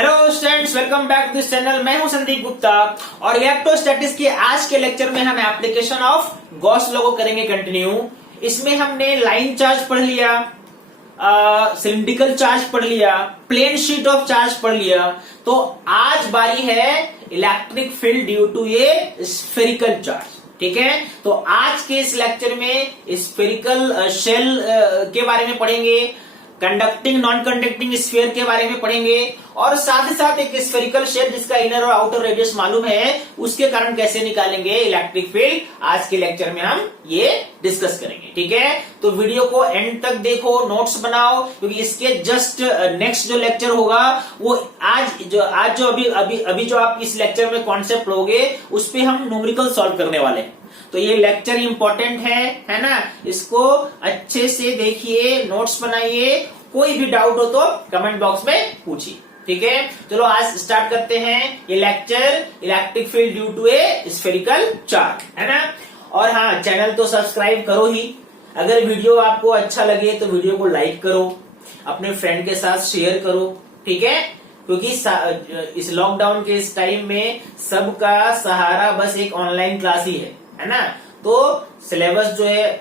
Hello students, welcome back to this channel. मैं हूं संदीप गुप्ता और इलेक्ट्रोस्टैटिक्स के आज के लेक्चर में हम एप्लीकेशन ऑफ गॉस लॉ को करेंगे कंटिन्यू। इसमें हमने लाइन चार्ज पढ़ लिया, सिलिंड्रिकल चार्ज पढ़ लिया, प्लेन शीट ऑफ चार्ज पढ़ लिया। तो आज बारी है electric field due to a spherical charge. ठीक है, तो आज के इस लेक्चर में स्फेरिकल शेल के बारे में पढ़ेंगे, कंडक्टिंग नॉन कंडक्टिंग स्फीयर के बारे में पढ़ेंगे और साथ ही साथ एक स्फेरिकल शेल जिसका इनर और आउटर रेडियस मालूम है उसके कारण कैसे निकालेंगे इलेक्ट्रिक फील्ड, आज के लेक्चर में हम ये डिस्कस करेंगे। ठीक है, तो वीडियो को एंड तक देखो, नोट्स बनाओ, क्योंकि इसके जस्ट नेक्स्ट जो लेक्चर होगा वो आज जो अभी जो आप इस लेक्चर में कॉन्सेप्ट लोगे उस पे हम न्यूमेरिकल सॉल्व करने वाले हैं। तो ये लेक्चर इंपॉर्टेंट है ना, इसको अच्छे से देखिए, नोट्स बनाइए, कोई भी डाउट हो तो कमेंट बॉक्स में पूछिए। ठीक है, चलो आज स्टार्ट करते हैं ये lecture, electric field due to a spherical charge, है ना। और हाँ, चैनल तो सब्सक्राइब करो ही। अगर वीडियो आपको अच्छा लगे तो वीडियो को लाइक करो, अपने फ्रेंड के साथ शेयर करो। ठीक है, क्योंकि इस लॉकडाउन के इस टाइम में सबका सहारा बस एक ऑनलाइन क्लास ही है ना। तो सिलेबस जो है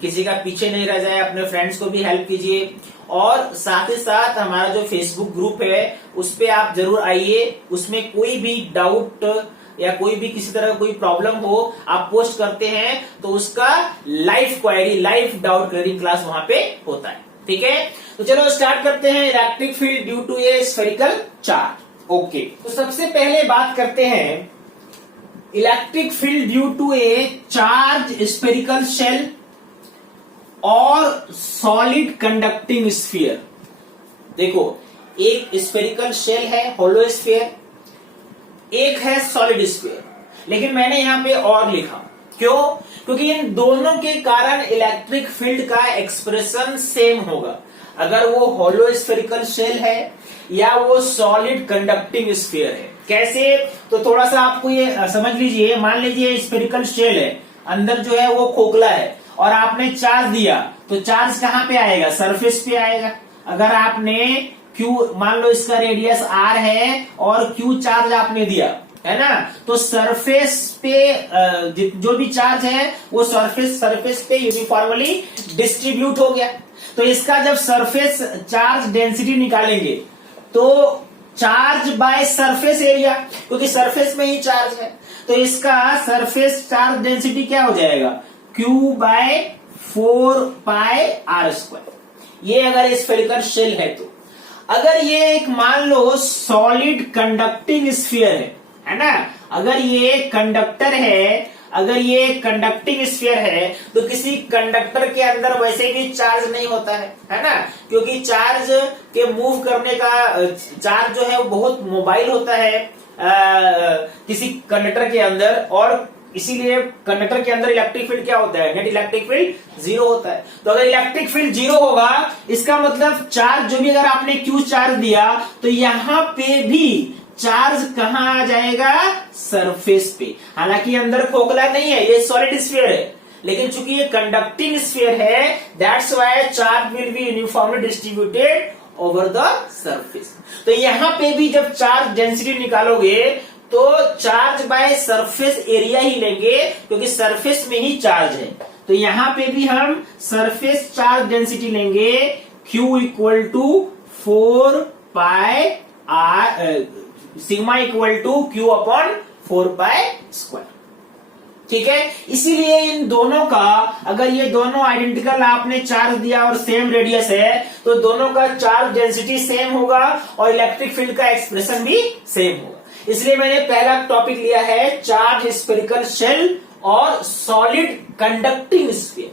किसी का पीछे नहीं रह जाए, अपने फ्रेंड्स को भी हेल्प कीजिए और साथ ही साथ हमारा जो फेसबुक ग्रुप है उस पे आप जरूर आइए। उसमें कोई भी डाउट या कोई भी किसी तरह कोई प्रॉब्लम हो आप पोस्ट करते हैं तो उसका live query, live doubt clearing class वहां पे होता है। ठीक है, तो चलो स्टार्ट करते हैं electric field due to a spherical charge. Okay, तो सबसे पहले बात करते हैं electric field due to a charge spherical shell और सॉलिड कंडक्टिंग स्फीयर। देखो, एक स्फेरिकल शेल है होलो स्फीयर, एक है सॉलिड स्फीयर, लेकिन मैंने यहां पे और लिखा। क्यों? क्योंकि इन दोनों के कारण इलेक्ट्रिक फील्ड का एक्सप्रेशन सेम होगा, अगर वो होलो स्फेरिकल शेल है या वो सॉलिड कंडक्टिंग स्फीयर है। कैसे? तो थोड़ा सा आपको ये समझ लीजिए। मान लीजिए स्फेरिकल शेल है, अंदर जो है वो खोखला है और आपने चार्ज दिया तो चार्ज कहां पे आएगा? सरफेस पे आएगा। अगर आपने Q, मान लो इसका रेडियस R है और Q चार्ज आपने दिया, है ना, तो सरफेस पे जो भी चार्ज है वो सरफेस पे यूनिफॉर्मली डिस्ट्रीब्यूट हो गया। तो इसका जब सरफेस चार्ज डेंसिटी निकालेंगे तो चार्ज बाय सरफेस एरिया, क्योंकि सरफेस में ही चार्ज है, तो इसका सरफेस चार्ज डेंसिटी क्या हो जाएगा? Q by 4πr²। ये अगर स्फेरिकल शेल है तो अगर ये एक मान लो सॉलिड कंडक्टिंग स्फीयर है ना, अगर ये कंडक्टर है, अगर ये कंडक्टिंग स्फीयर है तो किसी कंडक्टर के अंदर वैसे भी चार्ज नहीं होता है ना, क्योंकि चार्ज के मूव करने का चार्ज जो है वो बहुत मोबाइल होता है किसी कंडक्टर के अंदर, और इसीलिए कंडक्टर के अंदर इलेक्ट्रिक फील्ड क्या होता है? नेट इलेक्ट्रिक फील्ड 0 होता है। तो अगर इलेक्ट्रिक फील्ड 0 होगा इसका मतलब चार्ज जो भी अगर आपने Q चार्ज दिया तो यहां पे भी चार्ज कहां आ जाएगा? सरफेस पे। हालांकि अंदर खोखला नहीं है, ये सॉलिड स्फीयर है, लेकिन चूंकि ये कंडक्टिंग स्फीयर है that's why charge will be uniformly distributed over the surface. तो यहां पे भी जब चार्ज डेंसिटी निकालोगे तो चार्ज बाय सरफेस एरिया ही लेंगे, क्योंकि सरफेस में ही चार्ज है। तो यहां पे भी हम सरफेस चार्ज डेंसिटी लेंगे, Q equal to 4πr, sigma equal to Q upon 4π²। ठीक है, इसीलिए इन दोनों का, अगर ये दोनों आइडेंटिकल आपने चार्ज दिया और सेम रेडियस है तो दोनों का चार्ज डेंसिटी सेम होगा और इलेक्ट्रिक फील्ड का एक्सप्रेशन भी सेम होगा। इसलिए मैंने पहला टॉपिक लिया है चार्ज स्फेरिकल शेल और सॉलिड कंडक्टिंग स्फीयर।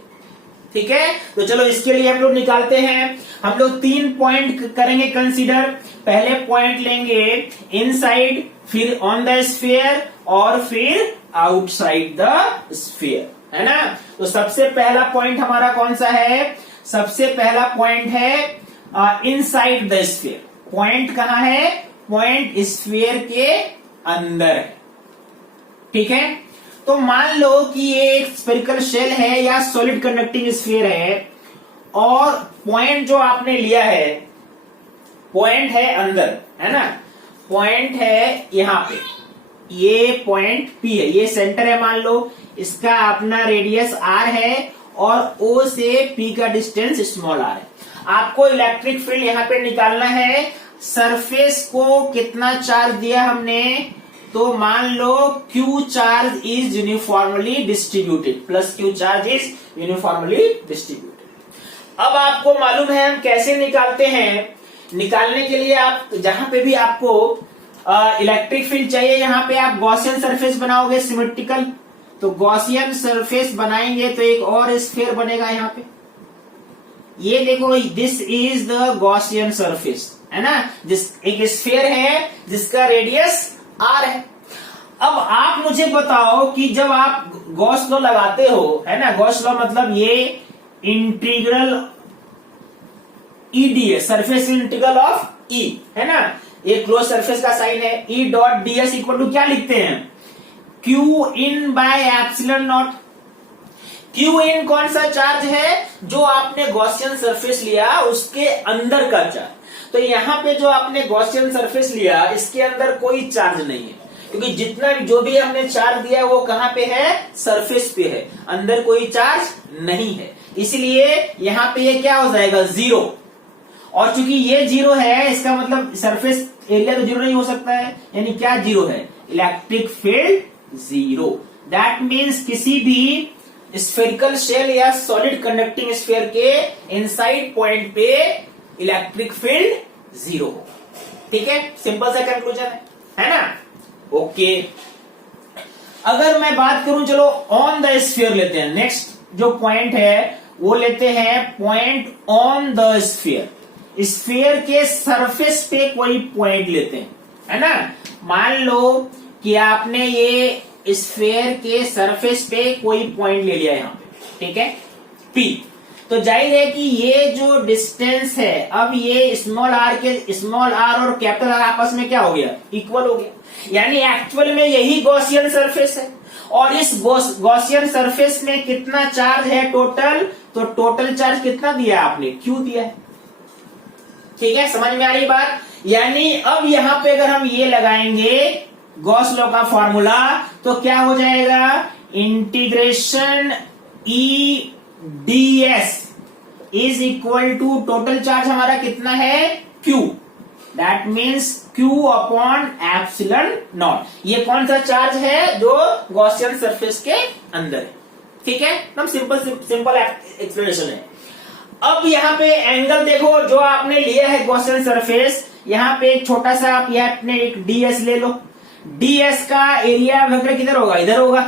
ठीक है, तो चलो इसके लिए हम लोग निकालते हैं। हम लोग 3 पॉइंट करेंगे कंसीडर। पहले पॉइंट लेंगे इनसाइड, फिर ऑन द स्फीयर और फिर आउटसाइड द स्फीयर, है ना। तो सबसे पहला पॉइंट हमारा कौन सा है? सबसे पहला पॉइंट है इनसाइड द स्फीयर। पॉइंट कहां है? पॉइंट स्फीयर के अंदर है। ठीक है, तो मान लो कि ये एक स्फेरिकल शेल है या सॉलिड कंडक्टिंग स्फीयर है और पॉइंट जो आपने लिया है, पॉइंट है अंदर, है ना। पॉइंट है यहाँ पे, ये पॉइंट P है, ये सेंटर है मान लो, इसका अपना रेडियस R है और O से P का डिस्टेंस स्मॉल r है। आपको इलेक्ट्रिक फील्ड यहाँ पे निकालना है। सरफेस को कितना चार्ज दिया हमने, तो मान लो Q charge is uniformly distributed, plus Q charge is uniformly distributed. अब आपको मालूम है हम कैसे निकालते हैं। निकालने के लिए आप जहां पे भी आपको इलेक्ट्रिक फील्ड चाहिए, यहाँ पे आप गॉसियन सरफेस बनाओगे सिमेट्रिकल, तो गॉसियन सरफेस बनाएंगे तो एक और स्फीयर बनेगा यहाँ पे। ये देखो, this is the Gaussian surface, है ना, एक स्फीयर है जिसका रेडियस R है। अब आप मुझे बताओ कि जब आप गॉस लॉ लगाते हो, है ना, गॉस लॉ मतलब ये integral ED, surface integral of E, है ना, ये क्लोज सरफेस का साइन है। E dot ds equal to क्या लिखते हैं, Q in by epsilon naught. Q in कौन सा चार्ज है, जो आपने गॉसियन सरफेस लिया उसके अंदर का चार्ज। तो यहाँ पे जो आपने गॉसियन सरफेस लिया इसके अंदर कोई चार्ज नहीं है, क्योंकि जितना जो भी हमने चार्ज दिया वो कहाँ पे है, सरफेस पे है, अंदर कोई चार्ज नहीं है, इसलिए यहाँ पे ये क्या हो जाएगा, जीरो। और चूंकि ये जीरो है, इसका मतलब सरफेस एरिया तो जीरो नहीं हो सकता है, यानी क्या जीरो है, electric field zero. That means किसी भी स्फेरिकल शेल या सॉलिड कंडक्टिंग स्फीयर के इनसाइड पॉइंट पे इलेक्ट्रिक फील्ड जीरो हो। ठीक है, सिंपल सा कंक्लूजन है ना। ओके, अगर मैं बात करूं, चलो ऑन द स्फीयर लेते हैं। नेक्स्ट जो पॉइंट है वो लेते हैं point on the sphere. Sphere के सरफेस पे कोई पॉइंट लेते हैं, है ना। मान लो कि आपने ये स्फीयर के सरफेस पे कोई पॉइंट ले लिया यहाँ पे, ठीक है, P। तो जाहिर है कि ये जो डिस्टेंस है, अब ये स्मॉल r और कैपिटल R आपस में क्या हो गया, इक्वल हो गया, यानी एक्चुअल में यही गॉसियन सरफेस है। और इस गॉसियन सरफेस में कितना चार्ज है टोटल, तो टोटल चार्ज कितना दिया आपने, Q दिया है। ठीक है, समझ में आ रही बात। यानी अब यहाँ पे अगर हम ये लगाएंगे गॉस लॉ का फॉर्मूला, तो क्या हो जाएगा, integration E ds is equal to total charge हमारा कितना है, Q। That means Q upon epsilon naught. ये कौन सा चार्ज है, जो गॉसियन सरफेस के अंदर है। ठीक है, एकदम सिंपल एक्सप्लेनेशन है। अब यहाँ पे एंगल देखो, जो आपने लिया है गॉसियन सरफेस, यहाँ पे एक छोटा सा आप यहाँ अपने एक ds ले लो। ds का एरिया वेक्टर किधर होगा, इधर होगा।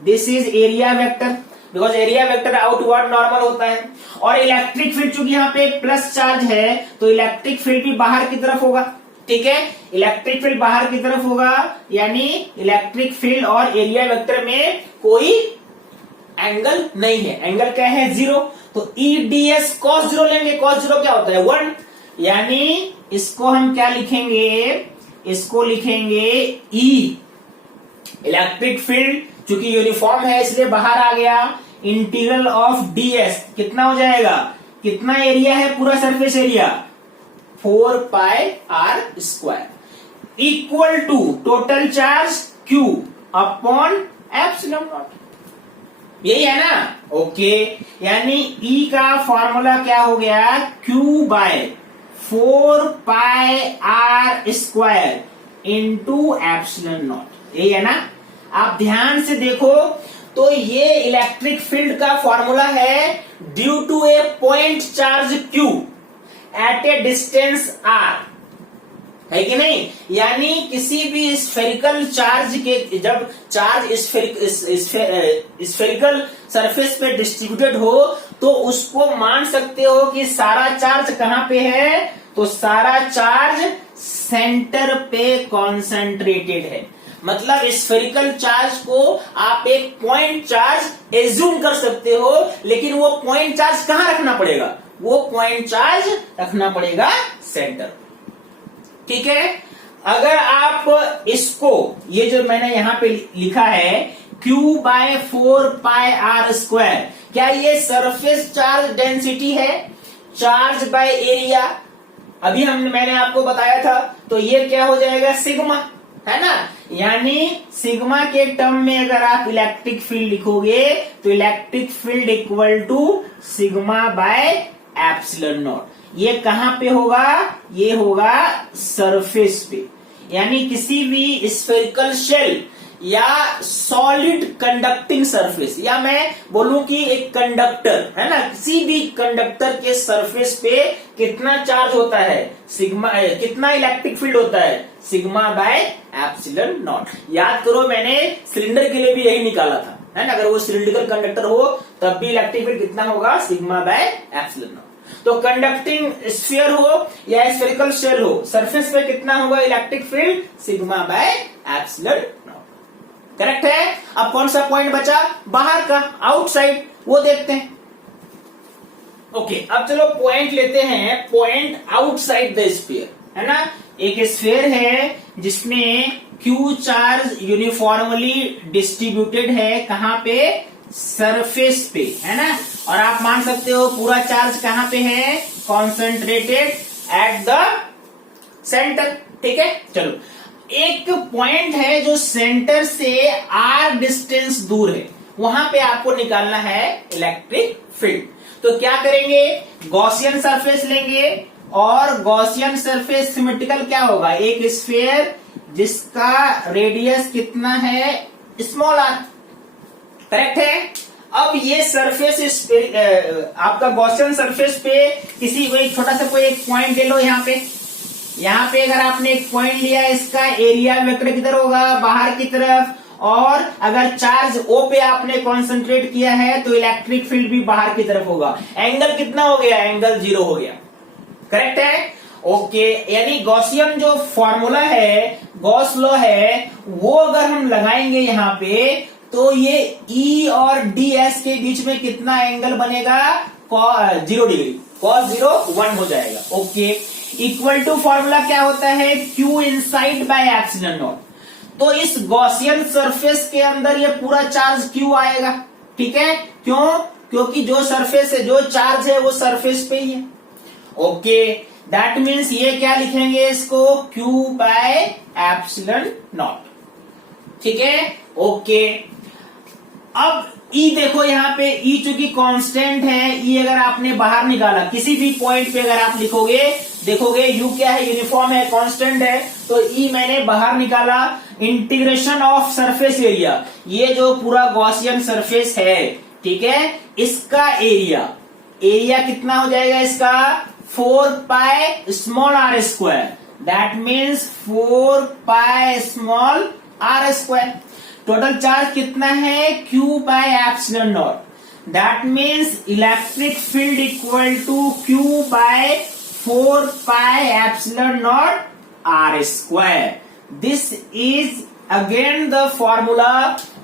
This is area vector, because area vector outward normal होता है। और इलेक्ट्रिक फील्ड चूंकि यहाँ पे प्लस चार्ज है, तो इलेक्ट्रिक फील्ड भी बाहर की तरफ होगा। ठीक है, इलेक्ट्रिक फील्ड बाहर की तरफ होगा, यानी इलेक्ट्रिक फील्ड और एरिया वेक्टर में कोई एंगल नहीं है। एंगल क्या है, जीरो। तो E ds cos जीरो लेंगे, cos जीरो क्या होता है, 1, यानी इसको हम क्या लिखेंगे, इसको लिखेंगे E। इलेक्ट्रिक फील्ड चूंकि यूनिफॉर्म है इसलिए बाहर आ गया, इंटीग्रल ऑफ ds कितना हो जाएगा, कितना एरिया है पूरा surface area, 4 pi r square equal to total charge Q upon epsilon naught. यही है ना। ओके, यानी E का फॉर्मूला क्या हो गया, Q by 4 pi r square into epsilon naught. यही है ना। आप ध्यान से देखो तो ये इलेक्ट्रिक फील्ड का फॉर्मूला है due to a point charge Q at a distance R, है कि नहीं। यानी किसी भी स्फेरिकल चार्ज के, जब चार्ज स्फेरिकल सरफेस पे डिस्ट्रीब्यूटेड हो, तो उसको मान सकते हो कि सारा चार्ज कहां पे है, तो सारा चार्ज सेंटर पे कॉन्सेंट्रेटेड है। मतलब स्फेरिकल चार्ज को आप एक पॉइंट चार्ज एज्यूम कर सकते हो, लेकिन वो पॉइंट चार्ज कहां रखना पड़ेगा, वो पॉइंट चार्ज रखना पड़ेगा सेंटर। ठीक है, अगर आप इसको, ये जो मैंने यहां पे लिखा है Q by 4 pi r square, क्या ये सरफेस चार्ज डेंसिटी है, चार्ज बाय एरिया, अभी मैंने आपको बताया था, तो ये क्या हो जाएगा, सिग्मा, है ना। यानी सिग्मा के टर्म में अगर आप इलेक्ट्रिक फील्ड लिखोगे तो electric field equal to sigma by epsilon naught. ये कहां पे होगा, ये होगा सरफेस पे, यानी किसी भी स्फेरिकल शेल या सॉलिड कंडक्टिंग सरफेस, या मैं बोलूं कि एक कंडक्टर है ना, किसी भी कंडक्टर के सरफेस पे कितना चार्ज होता है, सिग्मा, कितना इलेक्ट्रिक फील्ड होता है, सिग्मा बाय एप्सिलॉन नॉट। याद करो मैंने सिलेंडर के लिए भी यही निकाला था, है ना। अगर वो सिलिंड्रिकल कंडक्टर हो तब भी इलेक्ट्रिक फील्ड कितना होगा, सिग्मा बाय एप्सिलॉन नॉट। तो कंडक्टिंग स्फीयर हो या स्फेरिकल शेल हो, सरफेस पे कितना होगा electric field, sigma by epsilon not. Correct है। अब कौन सा पॉइंट बचा, बाहर का, आउटसाइड, वो देखते हैं। ओके, अब चलो पॉइंट लेते हैं, पॉइंट आउटसाइड द स्फीयर, है ना। एक स्फीयर है जिसमें क्यू चार्ज यूनिफॉर्मली डिस्ट्रीब्यूटेड है, कहां पे, सरफेस पे, है ना। और आप मान सकते हो पूरा चार्ज कहां पे है, कॉन्सेंट्रेटेड एट द सेंटर, ठीक है। चलो, एक पॉइंट है जो सेंटर से आर डिस्टेंस दूर है, वहां पे आपको निकालना है इलेक्ट्रिक फील्ड। तो क्या करेंगे, गॉसियन सरफेस लेंगे, और गॉसियन सरफेस सिमेट्रिकल क्या होगा, एक स्फीयर जिसका रेडियस कितना है, स्मॉल आर, करेक्ट है। अब ये सरफेस आपका गॉसियन सरफेस पे किसी कोई छोटा सा कोई एक पॉइंट ले लो, यहाँ पे अगर आपने एक पॉइंट लिया, इसका एरिया वेक्टर किधर होगा, बाहर की तरफ, और अगर चार्ज O पे आपने कॉन्सेंट्रेट किया है तो इलेक्ट्रिक फील्ड भी बाहर की तरफ होगा। एंगल कितना हो गया, एंगल 0 हो गया, करेक्ट है। ओके, यानी गॉसियन जो फॉर्मूला है, गॉस लॉ है, वो अगर हम लगाएंगे यहाँ पे तो ये E और DS के बीच में कितना एंगल बनेगा, 0 डिग्री, cos 0 1 हो जाएगा। ओके, इक्वल टू फॉर्मूला क्या होता है, Q inside bye epsilon not. तो इस गॉसियन सरफेस के अंदर ये पूरा चार्ज Q आएगा, ठीक है। क्यों, क्योंकि जो सरफेस है, जो चार्ज है वो सरफेस पे ही है। ओके, दैट मीन्स ये क्या लिखेंगे इसको, Q बाय एप्सिलॉन नॉट, ठीक है। ओके, अब E देखो यहाँ पे, E चूंकि कांस्टेंट है, E अगर आपने बाहर निकाला किसी भी पॉइंट पे, अगर आप लिखोगे, देखोगे U क्या है, यूनिफॉर्म है, कांस्टेंट है, तो E मैंने बाहर निकाला। इंटीग्रेशन ऑफ सरफेस एरिया, ये जो पूरा गॉसियन सरफेस है, ठीक है, इसका एरिया कितना हो जाएगा इसका, 4 pi small r square, that means 4 pi small r square. Total charge कितना है, Q by epsilon naught, that means electric field equal to Q by 4 pi epsilon naught r square. This is again the formula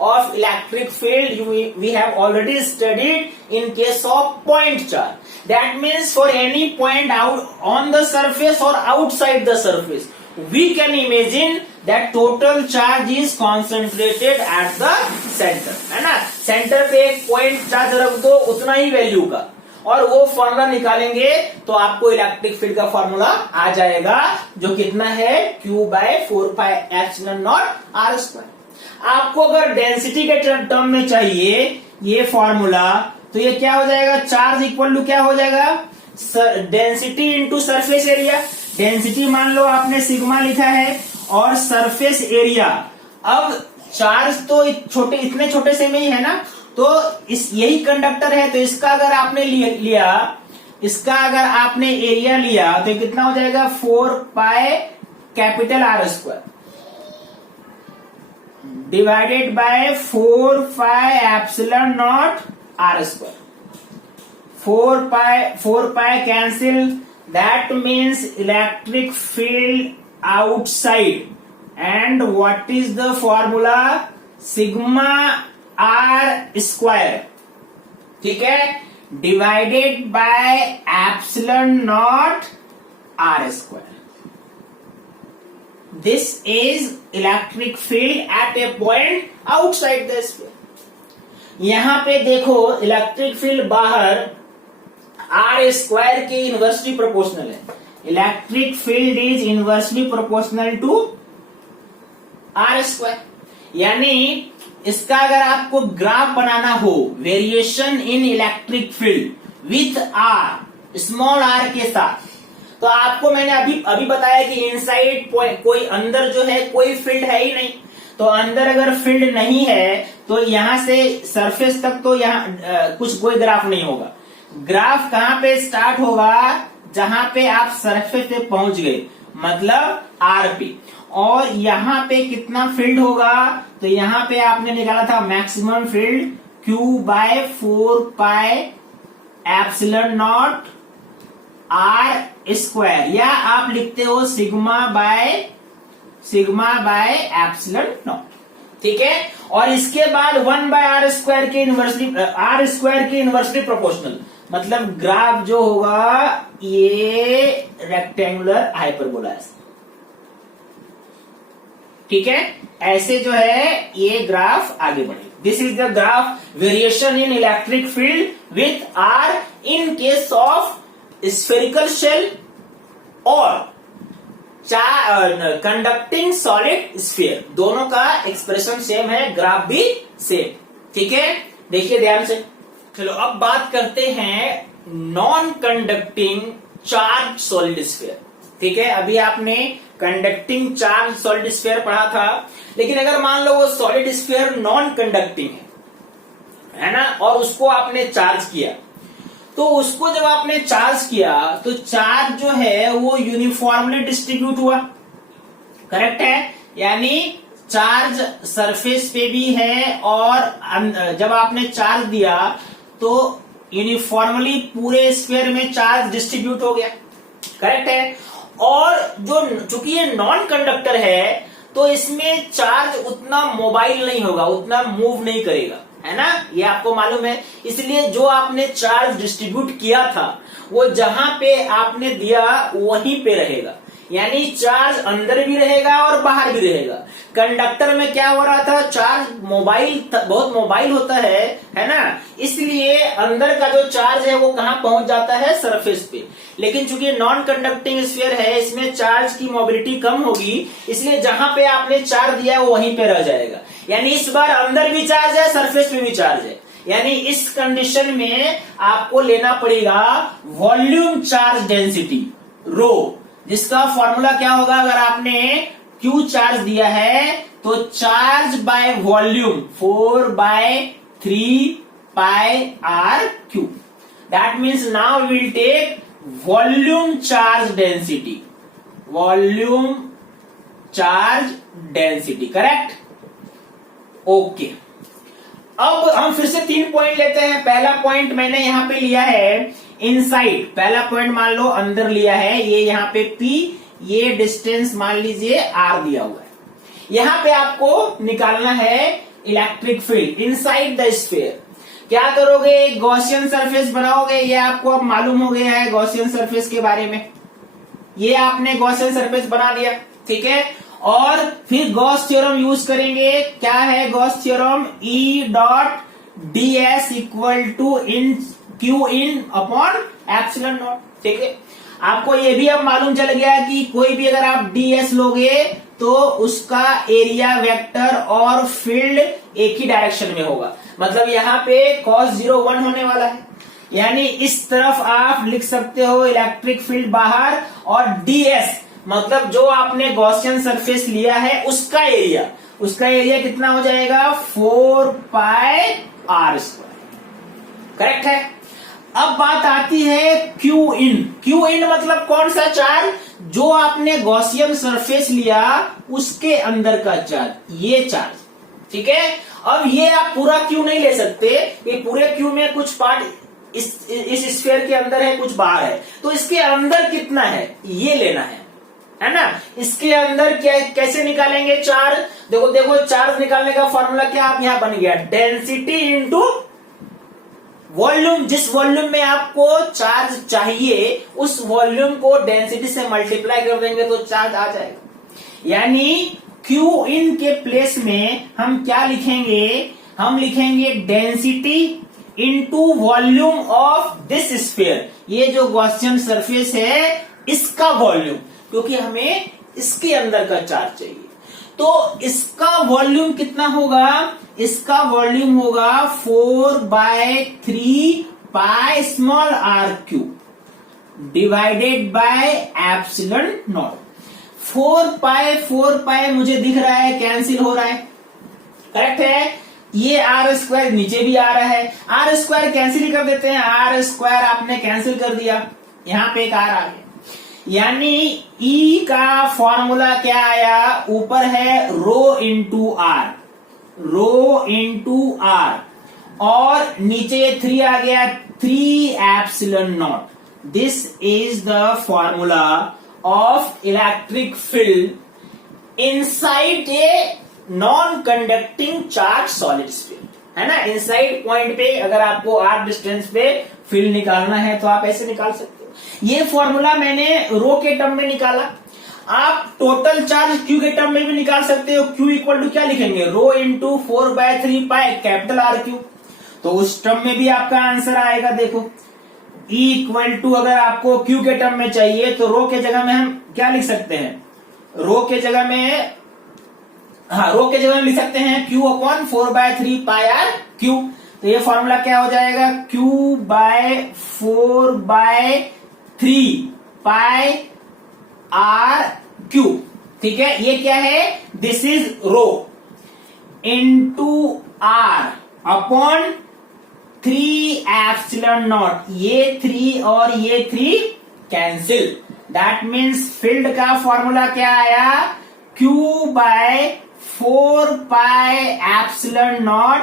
of electric field we have already studied in case of point charge. That means for any point out on the surface or outside the surface, we can imagine that total charge is concentrated at the center, है ना। Centre पे एक point charge रख दो, उतना ही value का, और वो फॉर्मूला निकालेंगे तो आपको इलेक्ट्रिक फील्ड का फॉर्मूला आ जाएगा, जो कितना है, Q by 4 pi epsilon naught r square. आपको अगर डेंसिटी के टर्म में चाहिए ये फॉर्मूला, तो ये क्या हो जाएगा, चार्ज इक्वल टू क्या हो जाएगा, density into surface area. Density मान लो आपने सिग्मा लिखा है, और सरफेस एरिया, अब चार्ज तो इतने छोटे से में ही है ना, तो यही कंडक्टर है, तो इसका अगर आपने लिया, इसका अगर आपने एरिया लिया तो कितना हो जाएगा, 4 pi capital R square divided by 4 pi epsilon naught R square. 4 pi cancel, that means electric field outside, and what is the formula, sigma R square, ठीक है, divided by epsilon naught R square. This is electric field at a point outside the sphere. यहां पे देखो electric field बाहर R square के inversely proportional है, electric field is inversely proportional to R square. यानी इसका अगर आपको ग्राफ बनाना हो variation in electric field with R, small R के साथ, तो आपको मैंने अभी बताया कि इनसाइड कोई अंदर जो है कोई फील्ड है ही नहीं। तो अंदर अगर फील्ड नहीं है तो यहां से सरफेस तक तो यहाँ कुछ कोई ग्राफ नहीं होगा। ग्राफ कहां पे स्टार्ट होगा, जहां पे आप सरफेस पे पहुंच गए, मतलब आर पे। और यहाँ पे कितना फील्ड होगा, तो यहाँ पे आपने निकाला था maximum field Q by 4 pi epsilon naught R square, या आप लिखते हो सिग्मा बाय एप्सिलॉन नॉट। ठीक है, और इसके बाद 1 बाय आर स्क्वायर के इनवर्सली प्रोपोर्शनल, मतलब ग्राफ जो होगा ये रेक्टेंगुलर हाइपरबोला है। ठीक है, ऐसे जो है ये ग्राफ आगे बढ़ेगा। This is the graph variation in electric field with R in case of spherical shell और कंडक्टिंग सॉलिड स्फीयर। दोनों का एक्सप्रेशन सेम है, ग्राफ भी सेम। ठीक है, देखिए ध्यान से। चलो अब बात करते हैं non conducting charge solid sphere. ठीक है, अभी आपने कंडक्टिंग चार्ज सॉलिड स्फीयर पढ़ा था, लेकिन अगर मान लो वो सॉलिड स्फीयर नॉन कंडक्टिंग है ना, और उसको आपने चार्ज किया, तो उसको जब आपने चार्ज किया तो चार्ज जो है वो यूनिफॉर्मली डिस्ट्रीब्यूट हुआ। करेक्ट है, यानी चार्ज सरफेस पे भी है और जब आपने चार्ज दिया तो यूनिफॉर्मली पूरे स्फीयर में चार्ज डिस्ट्रीब्यूट हो गया। करेक्ट है, और चूंकि ये नॉन कंडक्टर है तो इसमें चार्ज उतना मोबाइल नहीं होगा, उतना मूव नहीं करेगा, है ना, ये आपको मालूम है। इसलिए जो आपने चार्ज डिस्ट्रीब्यूट किया था वो जहां पे आपने दिया वहीं पे रहेगा, यानी चार्ज अंदर भी रहेगा और बाहर भी रहेगा। कंडक्टर में क्या हो रहा था, चार्ज बहुत मोबाइल होता है ना, इसलिए अंदर का जो चार्ज है वो कहां पहुंच जाता है, सरफेस पे। लेकिन चूंकि नॉन कंडक्टिंग स्फीयर है, इसमें चार्ज की मोबिलिटी कम होगी, इसलिए जहां पे आपने चार्ज दिया वो वहीं पे रह जाएगा। यानी इस बार अंदर भी चार्ज है, सरफेस पे भी चार्ज है। यानी इस कंडीशन में आपको लेना पड़ेगा वॉल्यूम चार्ज डेंसिटी रो, जिसका फॉर्मूला क्या होगा, अगर आपने Q चार्ज दिया है तो charge by volume 4/3 pi R cube. That means now we will take volume charge density, volume charge density. Correct, okay. अब हम फिर से 3 पॉइंट लेते हैं। पहला पॉइंट मैंने यहां पे लिया है इनसाइड, पहला पॉइंट मान लो अंदर लिया है, ये यहाँ पे P, ये डिस्टेंस मान लीजिए R दिया हुआ है। यहाँ पे आपको निकालना है electric field inside the sphere. क्या करोगे, गॉसियन सरफेस बनाओगे, ये आपको अब मालूम हो गया है गॉसियन सरफेस के बारे में। ये आपने गॉसियन सरफेस बना दिया, ठीक है, और फिर गॉस थ्योरम यूज करेंगे। क्या है Gauss theorem, E.ds equal to Q in upon epsilon naught. ठीक है, आपको ये भी अब मालूम चल गया कि कोई भी अगर आप ds लोगे तो उसका एरिया वेक्टर और फील्ड एक ही डायरेक्शन में होगा, मतलब यहाँ पे cos 0 1 होने वाला है। यानी इस तरफ आप लिख सकते हो इलेक्ट्रिक फील्ड बाहर, और ds मतलब जो आपने गॉसियन सरफेस लिया है उसका एरिया कितना हो जाएगा, 4 पाई आर स्क्वायर। करेक्ट है। अब बात आती है Q इन मतलब कौन सा चार्ज, जो आपने गॉसियन सरफेस लिया उसके अंदर का चार्ज, ये चार्ज। ठीक है, अब ये आप पूरा Q नहीं ले सकते, ये पूरे Q में कुछ पार्ट इस स्फीयर के अंदर है, कुछ बाहर है, तो इसके अंदर कितना है ये लेना है ना। इसके अंदर क्या कैसे निकालेंगे चार्ज, देखो चार्ज निकालने का फॉर्मूला क्या आप यहां बन गया, डेंसिटी इंटू वॉल्यूम। जिस वॉल्यूम में आपको चार्ज चाहिए उस वॉल्यूम को डेंसिटी से मल्टीप्लाई कर देंगे तो चार्ज आ जाएगा। यानी Q इन के प्लेस में हम क्या लिखेंगे, हम लिखेंगे density into volume of this sphere. ये जो गॉसियन सरफेस है इसका वॉल्यूम, क्योंकि हमें इसके अंदर का चार्ज चाहिए। तो इसका वॉल्यूम कितना होगा, इसका वॉल्यूम होगा 4/3 pi small r cube divided by epsilon not. 4 पाई मुझे दिख रहा है कैंसिल हो रहा है, करेक्ट है। ये आर स्क्वायर नीचे भी आ रहा है, आर स्क्वायर कैंसिल ही कर देते हैं, आर स्क्वायर आपने कैंसिल कर दिया, यहां पे एक आर आ गया। यानी ई का फॉर्मूला क्या आया, ऊपर है rho into R, rho into R, और नीचे 3 आ गया, 3 epsilon naught. This is the formula of electric field inside a non conducting charge solid sphere, है ना। इनसाइड पॉइंट पे अगर आपको आर डिस्टेंस पे फील्ड निकालना है तो आप ऐसे निकाल सकते हो। ये फॉर्मूला मैंने रो के टर्म में निकाला, आप टोटल चार्ज क्यू के टर्म में भी निकाल सकते हो। क्यू इक्वल टू क्या लिखेंगे, rho into 4/3 pi capital R Q, तो उस टर्म में भी आपका आंसर आएगा। देखो E इक्वल टू, अगर आपको क्यू के टर्म में चाहिए तो रो के जगह में हम क्या लिख सकते हैं, रो के जगह में, हाँ रो के जगह में लिख सकते हैं Q upon 4/3 pi R Q. तो ये फॉर्मूला क्या हो जाएगा, Q/4/3 पाई आर क्यू, ठीक है। ये क्या है, this is rho into R upon 3 epsilon naught. ये 3 और ये 3 कैंसिल, दैट मीन्स फील्ड का फॉर्मूला क्या आया, Q/4 pi epsilon naught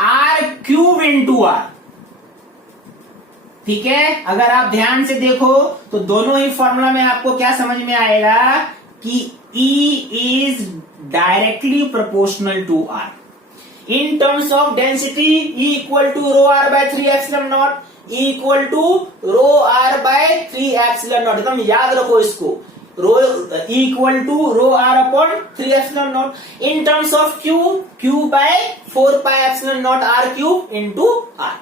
R cube into R, ठीक है। अगर आप ध्यान से देखो तो दोनों ही फॉर्मूला में आपको क्या समझ में आएगा कि E is directly proportional to R। In terms of density, E equal to rho r by 3 epsilon naught, E equal to rho r by 3 epsilon naught। एकदम याद रखो इसको, रो E equal to rho r upon 3 epsilon naught। In terms of Q, Q by 4 pi epsilon naught r cube into R।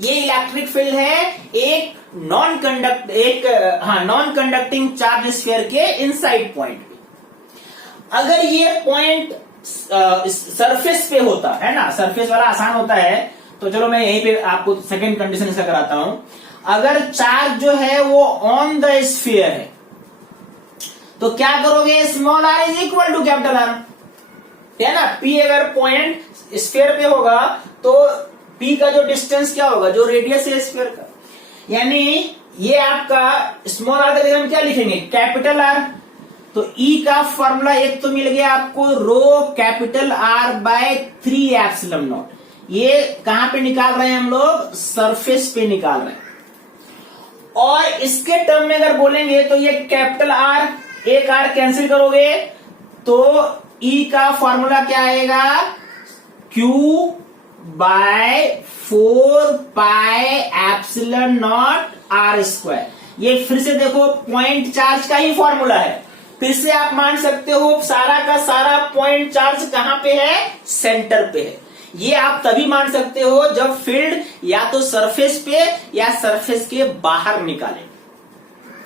ये electric field है एक non conducting charge sphere के inside point पे। अगर ये पॉइंट सरफेस पे होता है ना, सरफेस वाला आसान होता है, तो चलो मैं यहीं पे आपको सेकंड कंडीशन इसका कराता हूं। अगर चार्ज जो है वो ऑन द स्फीयर तो क्या करोगे, small r is equal to capital R, है ना। P अगर पॉइंट स्फीयर पे होगा तो P का जो डिस्टेंस क्या होगा, जो रेडियस है स्फीयर का, यानी ये आपका स्मॉल r का जगह हम क्या लिखेंगे, कैपिटल R। तो E का फॉर्मूला एक तो मिल गया आपको, rho capital R by 3 epsilon naught. ये कहां पे निकाल रहे हैं हम लोग, सरफेस पे निकाल रहे हैं। और इसके टर्म में अगर बोलेंगे तो ये कैपिटल R, एक R कैंसिल करोगे तो E का फॉर्मूला क्या आएगा, Q/4 pi epsilon naught R square. ये फिर से देखो पॉइंट चार्ज का ही फॉर्मूला है, फिर से आप मान सकते हो सारा का सारा पॉइंट चार्ज कहां पे है, सेंटर पे है। ये आप तभी मान सकते हो जब फील्ड या तो सरफेस पे या सरफेस के बाहर निकाले,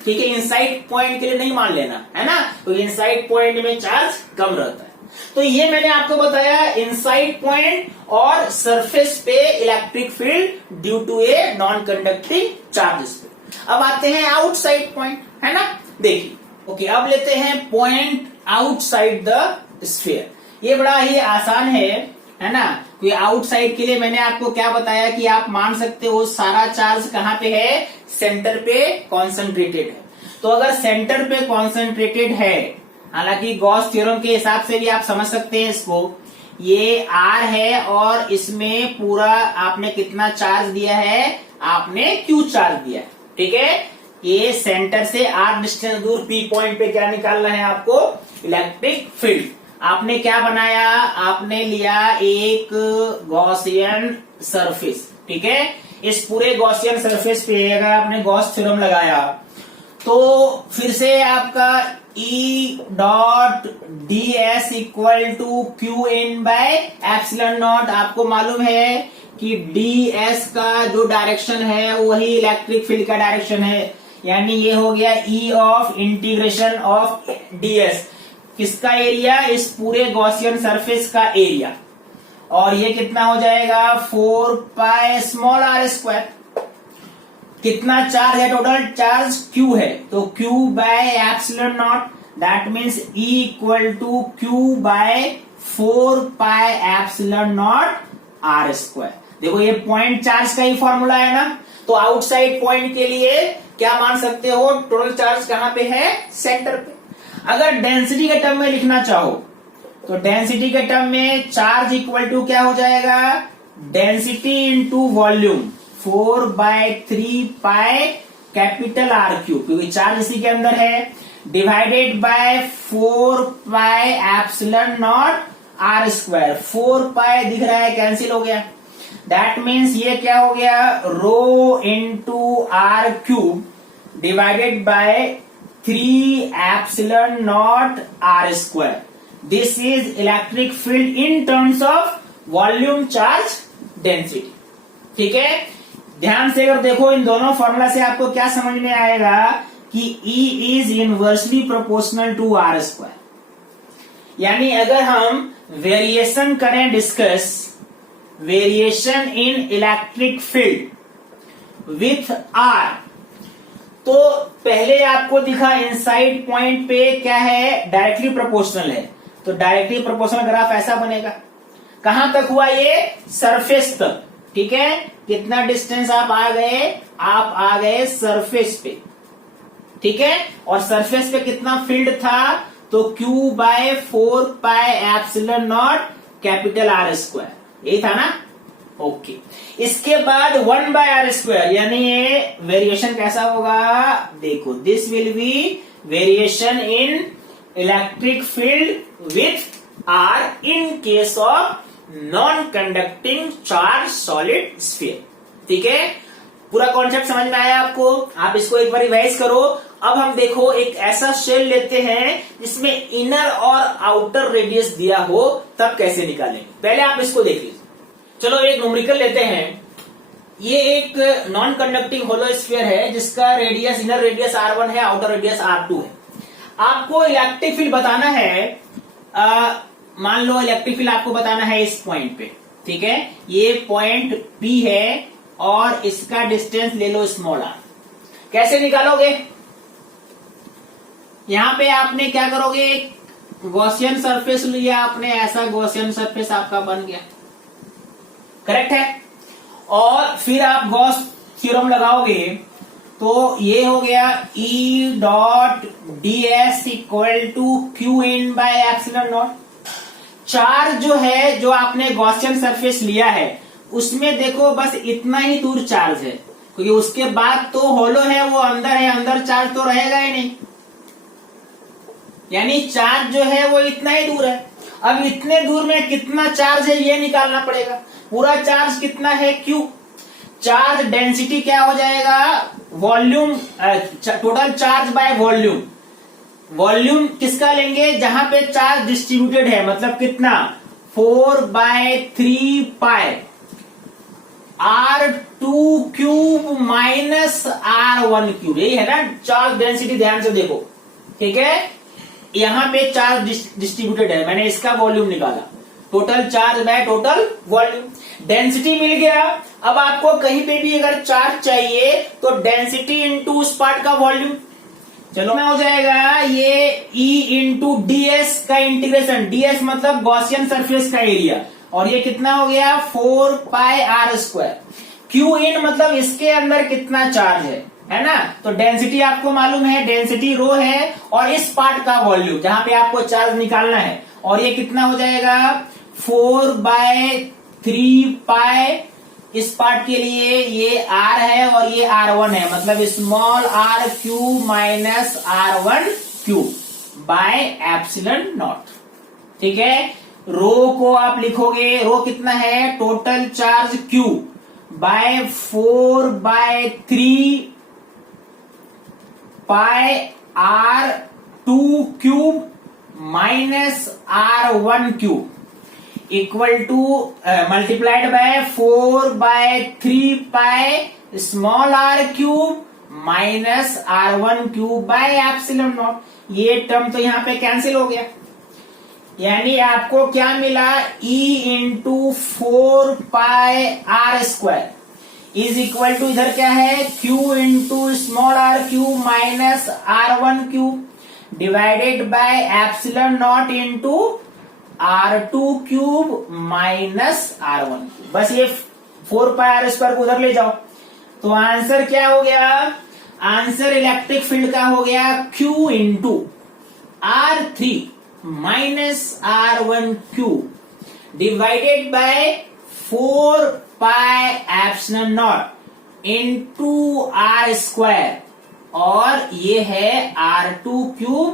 ठीक है। इनसाइड पॉइंट के लिए नहीं मान लेना, है ना, तो इनसाइड पॉइंट में चार्ज कम रहता है। तो ये मैंने आपको बताया इनसाइड पॉइंट और सरफेस पे electric field due to a non conducting charges पे। अब आते हैं आउटसाइड पॉइंट, है ना। देखिए ओके, अब लेते हैं पॉइंट आउटसाइड द स्फीयर। ये बड़ा ही आसान है ना। तो आउटसाइड के लिए मैंने आपको क्या बताया कि आप मान सकते हो सारा चार्ज कहां पे है, सेंटर पे कॉन्सेंट्रेटेड है। तो अगर सेंटर पे कॉन्सेंट्रेटेड है, हालांकि गॉस थ्योरम के हिसाब से भी आप समझ सकते हैं इसको, ये R है और इसमें पूरा आपने कितना चार्ज दिया है, आपने Q चार्ज दिया है, ठीक है। ये सेंटर से R डिस्टेंस दूर P पॉइंट पे क्या निकालना है आपको, इलेक्ट्रिक फील्ड। आपने क्या बनाया, आपने लिया एक गॉसियन सरफेस, ठीक है। इस पूरे गॉसियन सरफेस पे अगर आपने गॉस थ्योरम लगाया तो फिर से आपका E dot D S equal to Q in by epsilon naught. आपको मालूम है कि ds का जो डायरेक्शन है वही इलेक्ट्रिक फील्ड का डायरेक्शन है, यानी ये हो गया ई ऑफ इंटीग्रेशन ऑफ डीएस, किसका एरिया, इस पूरे गॉसियन सरफेस का एरिया। और ये कितना हो जाएगा 4 पाई स्मॉल आर स्क्वायर। कितना चार्ज है, टोटल चार्ज Q है, तो Q by epsilon naught, that means E equal to Q by 4 pi epsilon naught R square. देखो ये पॉइंट चार्ज का ही फॉर्मूला है ना, तो आउटसाइड पॉइंट के लिए क्या मान सकते हो, टोटल चार्ज कहां पे है, सेंटर पे। अगर डेंसिटी के टर्म में लिखना चाहो तो डेंसिटी के टर्म में चार्ज इक्वल टू क्या हो जाएगा, density into volume 4/3 pi capital R cube, क्योंकि चार्ज इसी के अंदर है, divided by 4 pi epsilon naught R square. 4 pi दिख रहा है, कैंसिल हो गया, दैट मीन्स ये क्या हो गया, rho into R cube divided by 3 epsilon naught R square. This is electric field in terms of volume charge density. ठीक है, ध्यान से अगर देखो इन दोनों फॉर्मूला से आपको क्या समझ में आएगा कि E is inversely proportional to R square. यानी अगर हम वेरिएशन करें, discuss variation in electric field with R, तो पहले आपको दिखा इनसाइड पॉइंट पे क्या है, डायरेक्टली प्रोपोर्शनल है, तो डायरेक्टली प्रोपोर्शनल ग्राफ ऐसा बनेगा। कहां तक हुआ ये, सरफेस तक। ठीक है, कितना डिस्टेंस आप आ गए, आप आ गए सरफेस पे। ठीक है, और सरफेस पे कितना फील्ड था, तो Q by 4 pi epsilon naught capital R square, यही था ना। ओके, इसके बाद 1 बाय आर स्क्वायर, यानी ये वेरिएशन कैसा होगा, देखो this will be variation in electric field with R in case of non conducting charge solid sphere. ठीक है, पूरा कॉन्सेप्ट समझ में आया आपको, आप इसको एक बार रिवाइज करो। अब हम देखो एक ऐसा शेल लेते हैं जिसमें इनर और आउटर रेडियस दिया हो, तब कैसे निकालेंगे, पहले आप इसको देख लीजिए। चलो एक न्यूमेरिकल लेते हैं, ये एक नॉन कंडक्टिंग होलो स्फीयर है जिसका रेडियस, इनर रेडियस R1 है, आउटर रेडियस R2 है। आपको इलेक्ट्रिक फील्ड बताना है, मान लो इलेक्ट्रिक फील्ड आपको बताना है इस पॉइंट पे। ठीक है, ये पॉइंट P है और इसका डिस्टेंस ले लो स्मॉल r। कैसे निकालोगे, यहां पे आपने क्या करोगे, गॉसियन सरफेस लिया आपने, ऐसा गॉसियन सरफेस आपका बन गया, करेक्ट है। और फिर आप गॉस थ्योरम लगाओगे तो ये हो गया E dot ds equal to Q in by epsilon naught. Charge जो है, जो आपने गॉसियन सरफेस लिया है, उसमें देखो बस इतना ही दूर चार्ज है, क्योंकि उसके बाद तो होलो है, वो अंदर है, अंदर चार्ज तो रहेगा ही नहीं, यानी चार्ज जो है वो इतना ही दूर है। अब इतने दूर में कितना चार्ज है ये निकालना पड़ेगा। पूरा चार्ज कितना है, Q। चार्ज डेंसिटी क्या हो जाएगा, volume, total charge by volume. Volume किसका लेंगे, जहां पे चार्ज डिस्ट्रीब्यूटेड है, मतलब कितना, 4/3 pi R2 cube minus R1 cube, यही है ना चार्ज डेंसिटी। ध्यान से देखो, ठीक है, यहां पे चार्ज डिस्ट्रीब्यूटेड है, मैंने इसका वॉल्यूम निकाला, total charge by total volume. Density मिल गया। अब आपको कहीं पे भी अगर चार्ज चाहिए तो डेंसिटी इंटू उस पार्ट का वॉल्यूम, चलो मैं हो जाएगा ये E इंटू ds का इंटीग्रेशन, ds मतलब गॉसियन सरफेस का एरिया, और ये कितना हो गया 4 पाई आर स्क्वायर। क्यू इन मतलब इसके अंदर कितना चार्ज है ना, तो डेंसिटी आपको मालूम है, डेंसिटी रो है, और इस पार्ट का वॉल्यूम जहां पे आपको चार्ज निकालना है, और ये कितना हो जाएगा 4/3 पाई। इस पार्ट के लिए ये R है और ये R1 है, मतलब small r cube minus R1 cube by epsilon naught. ठीक है, रो को आप लिखोगे, रो कितना है, total charge Q by 4/3 pi R2 cube minus R1 cube equal to multiplied by 4/3 pi small r cube minus r1 by epsilon naught. ये term तो यहां पे कैंसिल हो गया, यानी आपको क्या मिला, E into 4πr² is equal to इधर क्या है, Q into small r³ minus r1³ divided by epsilon naught into r2³ minus r1³। बस ये 4πr² को उधर ले जाओ, तो आंसर क्या हो गया, आंसर इलेक्ट्रिक फील्ड का हो गया Q into r3 minus r1³ divided by 4π epsilon naught into r², और ये है r2³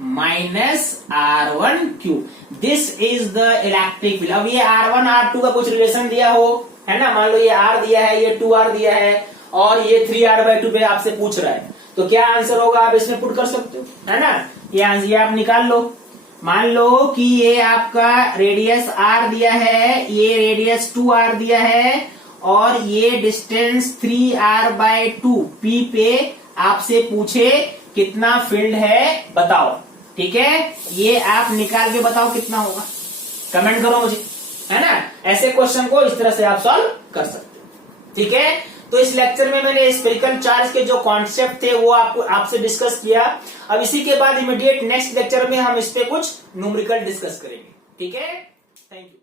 minus r1³। This is the electric field. अब ये r1 r2 का कुछ रिलेशन दिया हो, है ना, मान लो ये r दिया है, ये 2r दिया है, और ये 3r/2 पे आपसे पूछ रहा है, तो क्या आंसर होगा आप इसमें पुट कर सकते हो, है ना। ये आंसर ये आप निकाल लो। मान लो कि ये आपका रेडियस r दिया है, ये रेडियस 2r दिया है, और ये डिस्टेंस 3r/2 p पे आपसे पूछे कितना फील्ड है बताओ, ठीक है। ये आप निकाल के बताओ कितना होगा, कमेंट करो मुझे, है ना। ऐसे क्वेश्चन को इस तरह से आप सॉल्व कर सकते हो, ठीक है। तो इस लेक्चर में मैंने स्फेरिकल चार्ज के जो कॉन्सेप्ट थे वो आपसे डिस्कस किया। अब इसी के बाद इमीडिएट नेक्स्ट लेक्चर में हम इस पे कुछ न्यूमेरिकल डिस्कस करेंगे, ठीक है। Thank you.